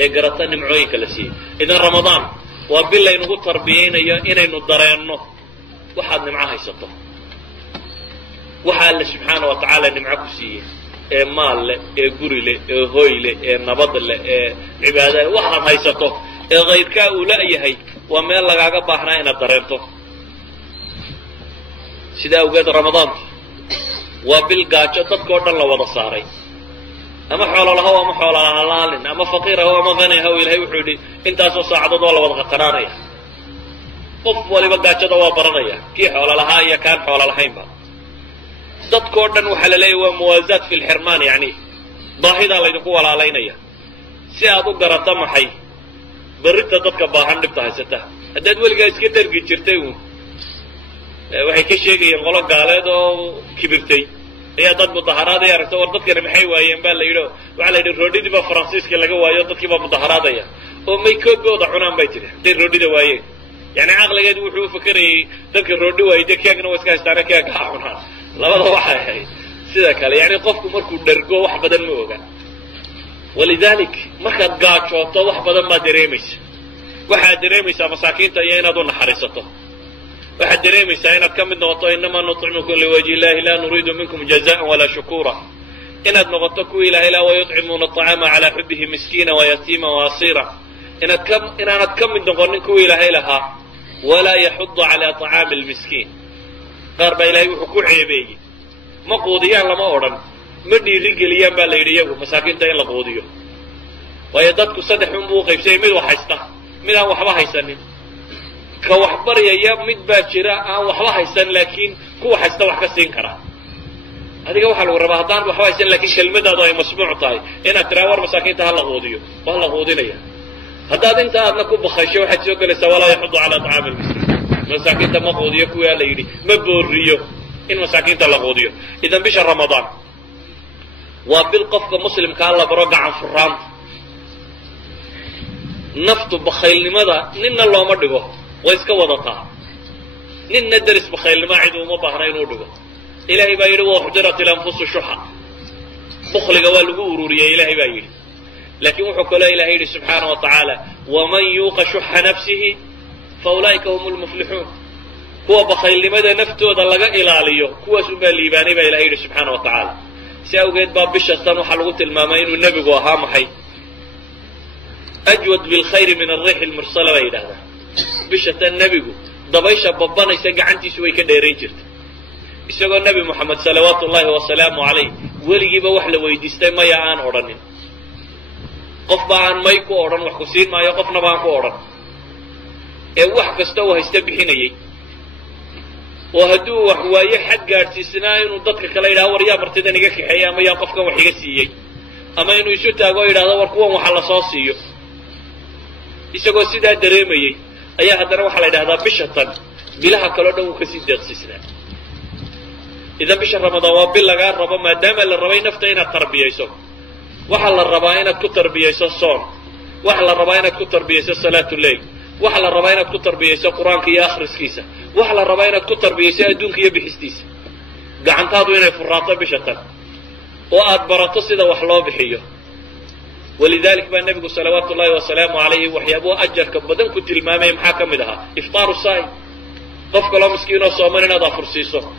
ee garata nimcooyinka la siiyey idan ramadaan waa bil laynagu tarbiyaynayo inaynu dareenno waxaad nimco haysato waxa alle subxaana wa tacaala nimco ku siiyey ee maal leh ee guri leh ee hoy leh ee nabad leh ee cibaada leh waxaad haysato ee kayrkaa uu la'yahay waa meel lagaaga baahnaa inaad dareento sidaa awgeed ramadaanku waa bil gaajo dadkao dhan la wada saaray ama xoolo lahow ama xoolo halaalin ama faqiir ahow ama qani ahow ilahay wuxuu yidhi intaasoo saacadood waa la wada qaqanaanaya qof waliba gaajada waa baranaya kii xoolo lahaa iyo kaan xoolo lahaynba dadkao dhan waxaa la leeyahy waa muwaasaat fi lxirmaan yacni baahidaa laydinku walaalaynaya si aad u garata maxay berrinta dadka baahan dhibta haysata haddaad weligaa iska dhergi jirtay uun waxay ka sheegayeen qolo gaaleed oo kibirtay ayaa dad mudaharaadaya aragta war dadkani maxay waayeen baa la yidhi waxaa la yidhi roodhidii baa faransiiska laga waayo dadkii baa mudaharaadaya oo may koogooda cunaan bay tiri hadday roodhida waayeen yani caqligeedu wuxuu u fakerayay dadka roodhi waayey dee keegna waa iska haystaana keega ha cunaan labada waxay ahayd sida kale yani qofku markuu dhergo wax badan ma oga walidalik markaad gaajooto wax badan baad dareemaysa waxaad dareemaysaa masaakiinta iyo inaad u naxariisato waxaad dareemaysaa inaad ka mid noqoto inamaa nuطcimukum liwajhi illahi laa nuriidu minkum jazaan walaa shukura inaad noqoto kuwa ilahay la wayuطcimuuna aطcaama calaa xubihi miskiina wayatiima waasiira inaanad ka mid noqonin kuwa ilaahay lahaa walaa yaxudu calaa طacaami lmiskiin qaar baa ilahay wuxuu ku ceebeeyey ma quudiyaan lama odhan ma dhiirigeliyaan baa la yidhi iyagu masaakiinta in la quudiyo waayo dadku saddex unbuu uqaybsayay mid wax haysta mid aan waxba haysanin ka wax baryaya mid baa jira aan waxba haysan laakiin kuwa haysta wax ka siin kara adiga waxaa lagu rabaa haddaan waxba haysan laakiin kelmadaadu ay masmuuc tahay inaad tiraa war masaakiinta ha la quudiyo waa la quudinaya haddaad inta aadna ku bakaysho waxaad soo gelaysaa walaa yaxudu calaa طacaami lmiskiin masaakiinta ma quudiyo kuwaa la yidhi ma booriyo in masaakiinta la quudiyo idan bisha ramadaan waa bil qofka muslimkaa la baro gacan furaanta naftu bakaylnimada ninna looma dhigo way iska wadataa ninna deris bakaylnimaa cid uma baahna inuu dhigo ilaahay baa yidhi waxdirat ilanfusu shuxa bukliga waa lagu ururiyey ilaahay baa yidhi laakiin wuxuu kaloo ilahay yidhi subxaana wa tacaala waman yuuqa shuxa nafsihi fa ulaa'ika hum lmuflixuun kuwa bakaylnimada naftooda laga ilaaliyo kuwaas unbaa liibaanay baa ilahay yidhi subxaana wa tacaala si awgeed baa bisha tan waxaa lagu tilmaamay inuu nebigu ahaa maxay ajwad bilkhayri min alriixi lmursala bay yidhahdaan bisha tan nebigu dabaysha babanaysa gacantiisu way ka dheerayn jirtay isagoo nebi moxamed salawaatu ullaahi wasalaamu calayh weligiiba wax la weydiistay maya aan odhanin qofba aan may ku odhan wax ku siin maayo qofnaba aan ku odhan ee wax kasta uu haysta bixinayey oo hadduu wax waaye xad gaadhsiisnaa inuu dadka kale yidhahdo war yaa martidan iga kaxeeyey ama yaa qofkan wax iga siiyey ama inuu isu taago o yidhahdo war kuwan waxa la soo siiyo isagoo sidaa dareemayey ayaa haddana waxaa la yidhahdaa bisha tan bilaha kaleo dhan wuu kasii deeqsiisnaa idan bisha ramadaan waa bil lagaa rabo maadaama la rabay nafta inaad tarbiyayso waxaa la rabaa inaad ku tarbiyayso soon waxaa la rabaa inaad ku tarbiyayso salaatu leil waxaa la rabaa inaad ku tarbiyayso qur-aanka iyo akhriskiisa waxaa la rabaa inaad ku tarbiyayso adduunka iyo bixistiisa gacantaadu inay furaato bisha tan وآد براتو سيدا وحلو بحيو ولذلك ما النبي صلوات الله وسلامه عليه وحيابه أجر كبدن كنت المامي محاكم لها إفطار الصائم قفك الله مسكين وصومن هذا فرسيسه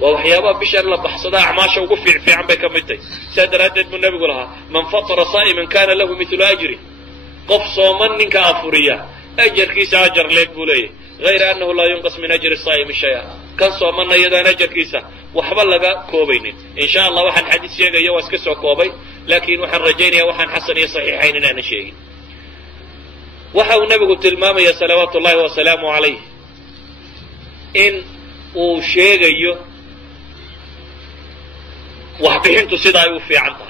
وحيابه بشر لبحصدا أعماشه وقفع في عم بكمتي سادر هدد من النبي قولها من فطر صائما كان له مثل أجري قف صومن كافوريا أجر كيس أجر ليك قولي غير أنه لا ينقص من أجر الصائم شيئا كان صومنا يدان أجر كيسا وحبل لك كوبين إن شاء الله وحن حديث يجا يواس كسو كوبين لكن وحن رجيني وحن حسن صحيحين أنا شيء وحو النبي قلت الماما يا صلوات الله وسلامه عليه إن وشيء يو وحبهن تصيد يوفي عنها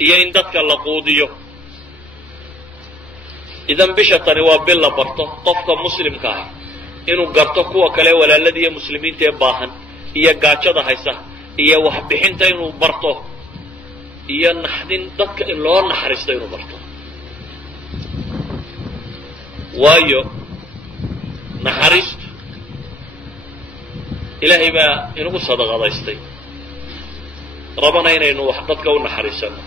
هي إن دتك اللقوديو إذا بشتني وابلا برطه قفك مسلم كاي إنه قرطه كوا كلا ولا الذي مسلمين تباهن هي قاعدة هيسا هي وحبهن تينو برطه هي نحدين دتك إن لون نحرس تينو برطه وايو نحرست إلهي ما إنه صدق الله يستي ربنا هنا إنه وحدتك ونحرسنا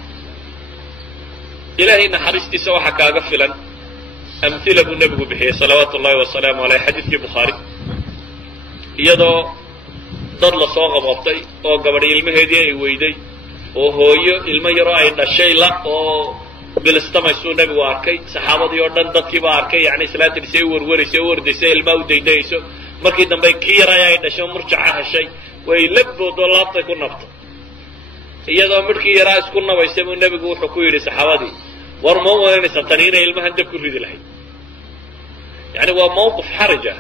إلهي نحرستي سوى حكا غفلا أمثلة النبي بحي صلوات الله وسلامه عليه حديث البخاري يدو ضل صاغ بطي أو قبل المهدي ويدي وهو الميراء الشيء لا أو بالاستماع سو النبي واركي صحابة يوردن دكي واركي يعني سلات يسور ورسور دسي الماء ديسو مركي دنبي كيرا يا دشو مرجعها شيء ويلبوا دولات يكون نبض iyadoo markii yaraa isku nabaysay uu nabigu wuxuu ku yiri saxaabadii war ma wanaagsan taniina ilmahan dab ku ridi lahayd yani waa mowqif xaraja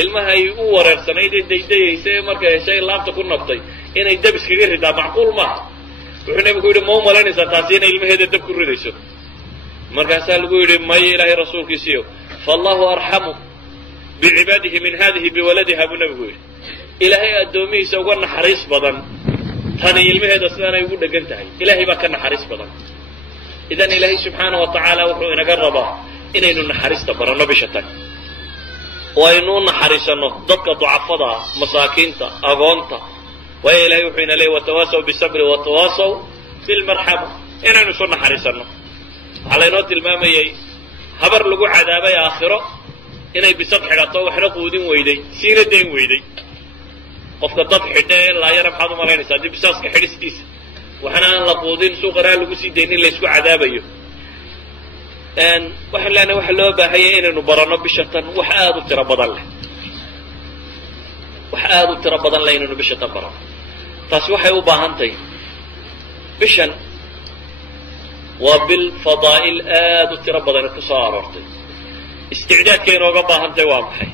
ilmaha ay u wareersanay deedeeyay markay heshay laabta ku nabtay inay dab iskaga ridaa macquul ma wuxuu nabigu yiri ma wanaagsan taasina ilmaheeda dab ku ridayso markaas lagu yiri ma ilaahay rasuulkiisiyo fallahu arhamu biibadihi min hadhihi biwaladiha bu nabigu yiri ilaahay adoomihiisa uga naxariis badan تاني علمه هذا سنة يقول دقنتهاي إلهي بكنا حريص بدن إذن إلهي سبحانه وتعالى وحو إن قربا إنه نحريص تبرنا بشتك وإنه نحريصنا ضدك ضعفضا مساكينتا أغونتا وإلهي وحو إن ليه وتواصوا بالصبر وتواصوا بالمرحمة إنه نسون نحريصنا على نوت المامي هبر لقو عذابي آخرة إنه بسطح لطوح نقودين ويدي سينة دين ويدي qofka dad xidhay la yar maxaad u malaynaysaa dib saaska xidhistiisa waxana la qoodin suuqara lagu sii deeyay la isku cadaabayo waxa laana waxa loo baahayay inaynu barano bishatan wax aad u tira badan leh inaynu bishatan barano taas waxay u baahan tahay bishan waa bil fadaa'il aad u tira badan ku soo aroortay isticdaadkeena uga baahan tahay waa maxay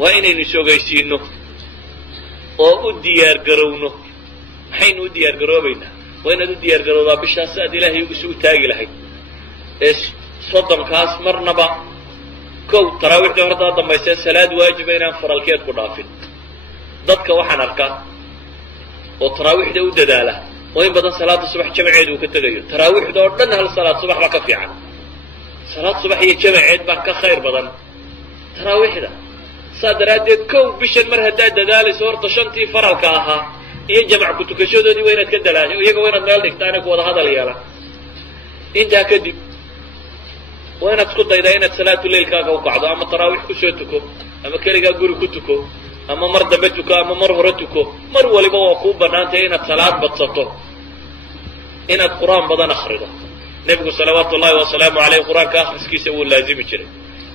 waa inaynu soogaysiino oo u diyaar garowno maxaynu u diyaar garoobaynaa waa inaad u diyaar garowdaa bishaas aad ilaahay ugu soo taagi lahayd ee soddonkaas marnaba kow taraawiixda horta dambaysay salaad waajiba inaan faralkeed ku dhaafin dadka waxaan arkaa oo taraawiixda u dadaala oo in badan salaada subax jamaceed uu ka tagayo taraawiixda oo dhan hal salaad subax baa ka fiican salaad subax iyo jamaceed baa ka khayr badan taraawiixda صادرات كو بشن مر هدا ددالي صورته شنتي فرالك اها iyo jamac ku tukashadoodii waynaad ka dalaashay iyaga waynaad meel dhigtaan ku wada hadal yeelan inta kadib waynaad isku daydaa inaad salaatu leelkaaga u kacdo ama taraawiix ku soo tuko ama kaliya guri ku tuko ama mar dambe tuko ama mar hore tuko mar waliba waa ku banaantay inaad salaad badsato inaad quraan badan akhrido nabigu sallallahu alayhi wa sallam alayhi quraanka akhriskiisa uu laazimi jiray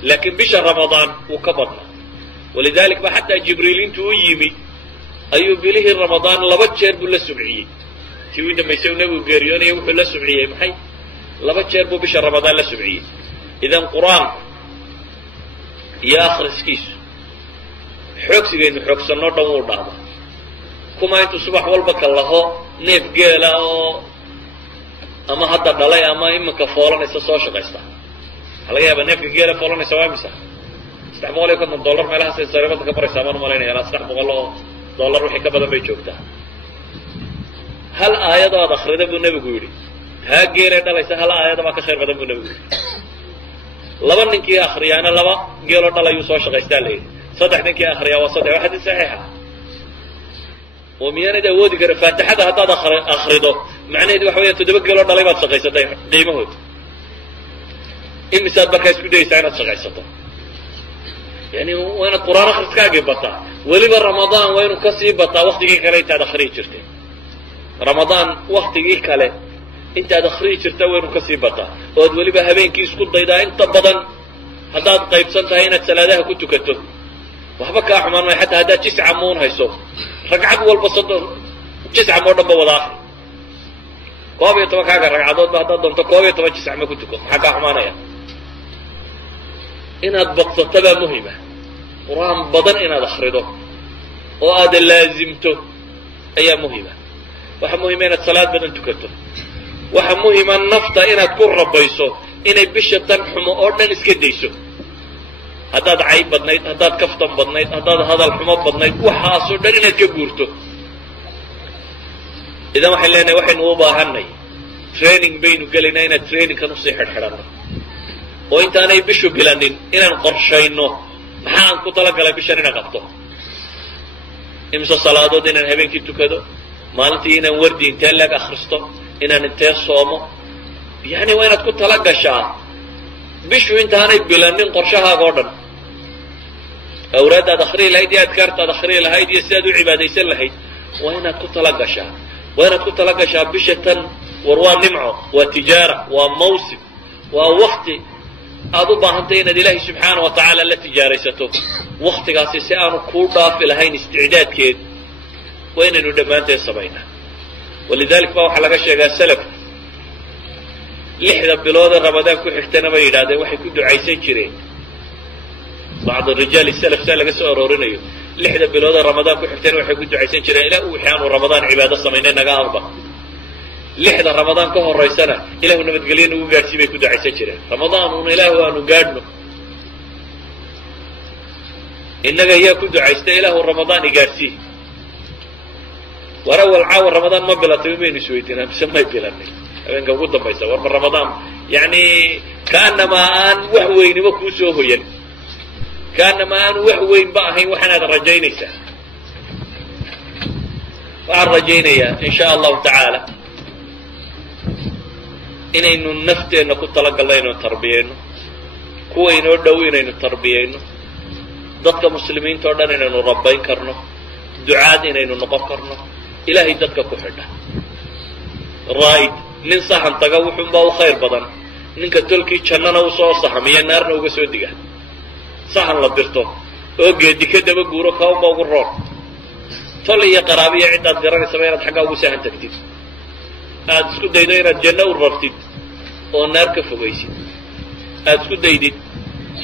laakiin bisha ramadaan uu ka badnaa ولذلك حتى جبريل انتو يمي ايوب له رمضان لبا جير بو لا سبعيه تي لما يسوي نبي غيريون يوحو لا سبعيه maxay laba jeer buu bisha ramadaan la subciyay idan quraan ya akhriskiis xoogsigeenu xoogsano dhan uu dhaama kuma intu subax walba kalaho neef geela oo ama hadda dhalay ama imika foolanaysa soo shaqaysta laga yaabaa neefka geela foolanaysa waa imisa استحمال يكون $1 مالها سيساربات كبر سامان مالين يلا استحمال $1 وحي كبدا بيجوكتا هل آيات هذا أخرج ابن النبي قولي ها غيرنا ليس هل آيات ما كخير بدن ابن النبي لبن نكي آخريانا لبا غيرنا لا يوسف شغيستالي صدق نكي آخريا وصدق واحد صحيحة وميانا دا ودي كره فاتحة هذا أخرده معناه دي وحوية تدبق قالوا ضليبات سقيسة ده قيمه إمي ساد بكاس كده يسعنا سقيسة يعني وانا القرآن أخرت كاقي بطا ولي رمضان وين كسي بطا وقت جي كله انت هذا خريج شرتي رمضان وقت جي كله انت هذا خريج شرتي وين كسي بطا ولي بهبين كيس كل ضيدا انت بدن هذا طيب سنت هنا السلادة كنت كتب وحبك أحمر ما حتى هذا 9 مون هيسو رجعت أول بصدر 9 مرة بوضع كوبي تبغى كذا رجعت بعد ضم كوبي تبغى 9 ما كنت كم حكى أحمر يا إن هذا تبع مهمة قرآن بدن إن هذا خريطه وهذا لازمته أي مهمة وح مهمة الصلاة بدن تكتب وح مهمة النفط إن تكون ربيسو إن بيش تنحم أردن إسكديسو هذا عيب بدنيت هذا كفتم بدنيت هذا الحمام بدنيت وحاسو درينا كبورته إذا ما حلينا واحد نوبا هني تريننج بينو قالنا إن تريننج كانوا صحيح حرنا وإنت أنا يبشوا قلنا إن قرشينه محان كتلا قال بشرنا قبته إمسا صلاة دين هبين كتو كده مالتي إن وردي إنت لك أخرسته إن أنت صومه يعني وين تكون تلقى شاء بشو إنت أنا يبلنين قرشها قردن أوراد أدخري الهيدي أذكرت أدخري الهيدي يسادوا عبادة يسال الهيد وهنا تكون تلقى شاء وهنا تكون تلقى شاء بشة وروان نمعه وتجارة وموسم ووقت أدو باهنتين دي الله سبحانه وتعالى التي جاريسته وقت قاسي سيانو كودا في لهين استعداد كيد وين ندمانته السبعين ولذلك فهو حلقة شيء السلف لحظة بلوضة رمضان كو حكتنا ما يرادة وحي كدو عيسين جرين بعض الرجال السلف سألة سؤال رورينيو لحظة بلوضة رمضان كو حكتنا وحي كدو عيسين جرين لا وحيانو رمضان عبادة صمينين نقا أربع لحظة رمضان كهو الرئيسانة إله نمت قلين وقاد سيبي كدو عيسين جرين رمضان ونإله وانو قادنو إنك هي كدو عيسين إله رمضان يقارسيه وروى العاور رمضان ما بلا تبين سويتنا بسمى بلاني أبين قوض ما يصور من رمضان يعني كأنما أن وحوين وكوسوه ين كأنما أن وحوين بقى وحنا رجينا يسا وعن رجينا إن شاء الله تعالى إنه النفط إنه كنت لقى الله إنه تربيينه كوينه ودوينه إنه تربيينه ضدك مسلمين تردن إنه ربين كرنه دعاء إنه نقف كرنه إلهي ضدك كحده رايد nin saxan taga wuxuu baa u khayr badan ninka tolkii jannana u soo saxamiya naarna uga soo diga saxan la dirto oo geedi ka daba guuro ka ugu roon tol iyo qaraabiya cid aad garanaysa inaad xagga ugu saxan tagtid aad isku daydo inaad janno u rabtid oo naar ka fogaysid aad isku daydid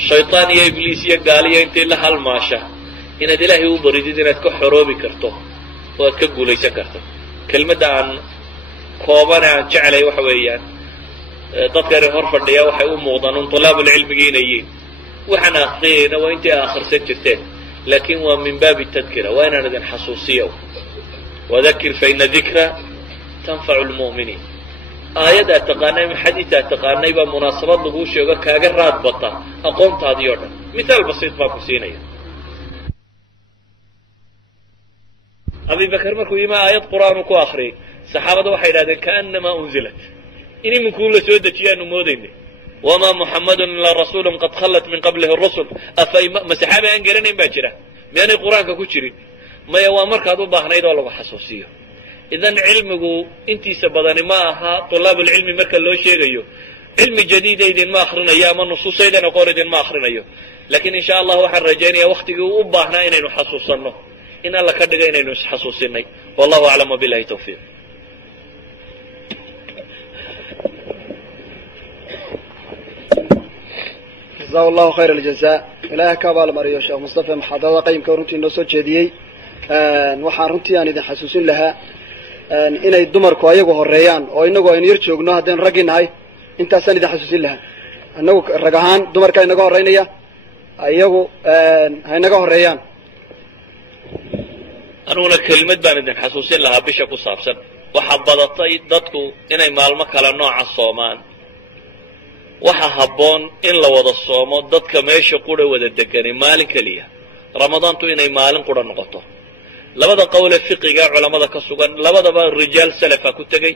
shaytaan iyo ibliis iyo gaaliya intii la halmaasha inaad ilaahay u baridid inaad ka xoroobi karto oo aad ka guulaysan karto kelmadda aan كوبانا عن جعله وحويان تذكر هرفا ديا وحي أموضان طلاب العلم جينيين وحنا أخذين وإنت آخر سجرتين لكن ومن باب التذكرة وين أنا ذن حصوصية وذكر فإن ذكرى تنفع المؤمنين آيات أتقاني من حديث أتقاني بمناسبات لغوش يوغا كاقر راد بطا أقوم تاديونا مثال بسيط باكو سينيا أبي بكر مكو إما آيات قرآن وكو آخري صحابة وحي هذا كأنما أنزلت إني من كل سودة شيئا مودين وما محمد إلا رسول قد خلت من قبله الرسل أفاي ما صحابة أنجرين باكرة يعني القرآن ككتشري ما يوامر كادو باهنا يدولو حسوسية إذن علمه انتي سبضاني معها طلاب العلم مركا لو شيء علم جديد إذن ما أخرنا يا من نصوص إذن أقول إذن ما أخرنا لكن إن شاء الله وحر رجاني وقتك وباهنا إنه حسوسنا إن الله كدقى إنه حسوسنا والله أعلم بالله توفيق جزاه الله خير الجزاء إلهي كابال مريو شيخ مصطفى محاضرة قيم كورنتي نوسو جديي waxaan runtii aan idin xasuusin lahaa inay dumarku ayagu horeeyaan oo inagu aynu yar joogno haddaan raggi nahay intaasaan idin xasuusin lahaa annagu rag ahaan dumarka inaga horeynaya ayagu ha inaga horeeyaan anuguna kelmad baan idin xasuusin lahaa bisha ku saabsan waxaa badatay dadku inay maalmo kale nooca soomaan waxa habboon in la wada soomo dadka meesha qura wada deganay maalin keliya ramadaantu inay maalin qura noqoto labada qowle fiqiga culamada ka sugan labadaba rijaal salafa ku tegey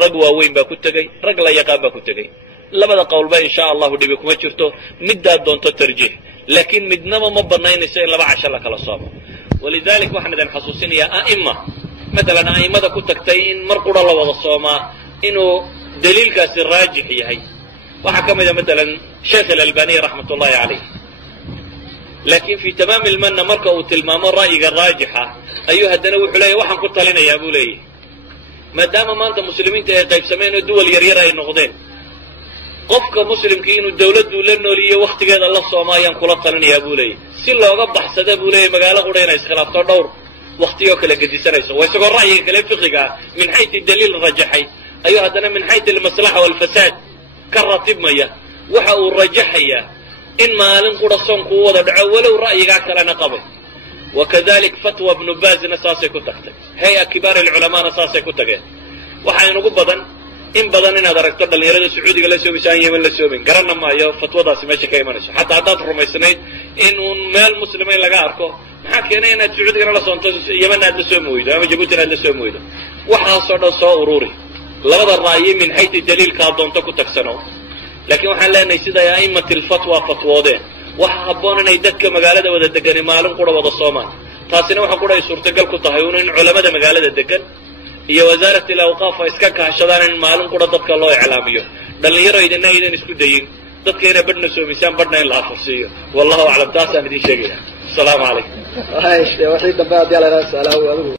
rag waaweyn baa ku tegey rag la yaqaan baa ku tegey labada qowlba insha allahu dhibi kuma jirto middaa doonto tarjiix laakiin midnaba ma banaynayso in laba casho la kala soomo walidalik waxaan idin xasuusinayaa a'ima matalan a'imada ku tagtay in mar qura la wada soomaa inuu daliilkaasi raajix yahay waxaa ka mid a matalan sheekh alalbaniy raxmat ullahi calayh laakiin fi tamaami lmanna marka uu tilmaamo ra'yiga raajixa ayuu haddana wuxuu leeyahy waxaan ku talinayaa buu leeyahy maadaama maanta muslimiinta ay qaybsameen oo duwal yaryar ay noqdeen qofka muslimkii inuu dawladdu la nooliyo wakhtigeeda la soomo ayaan kula talinayaa buu leeyahy si looga baxsada buu leeyahy magaalo qura inay iskhilaafto dhowr waktiyoo kala gedisanayso waa isagoo ra'yiga kale fiqiga ah min xayti daliil rajaxay ayuu haddana min xayti almaslaxa waalfasaad ka ratibmaya waxa uu rajaxayaa in maalin qura soonku u wada dhaco walow ra'yigaa kalena qabe wakadalik fatwa ibnu baazina saasay ku tagtay hay-a kibaar alculamaana saasay ku tageen waxaa inugu badan in badan inaad aragto dhallinyarada sacuudiga la soomayso aan yeman la soomayn garanna maayo fatwadaasi meesha ka imanayso xataa haddaad rumaysnayd in uun meel muslima in laga arko maxaa keenay inaad sacuudigana la soonto yemanna aad la soomi weydo ama jabuutina aad la soomi weydo waxaasoo dhan soo ururi labada ra'yi min xayti daliilkaa doonto ku tagsano laakiin waxaan leenahay siday a'imati alfatwa fatwoodeen waxa habboon inay dadka magaalada wada degani maalin qura wada soomaan taasina waxa qura ay suurtagal ku tahay un in culamada magaalada degan iyo wasaarat alawqaaf ay iska kahashadaan in maalin qura dadka loo iclaamiyo dhallinyaro idina aydan isku dayin dadka inay badhna soomisaan badhna in la afursiiyo wallahu aclam taasaan idin sheegaya asalaamu calaykum wixii dambe haddii la yidhaha su'aalaha adigu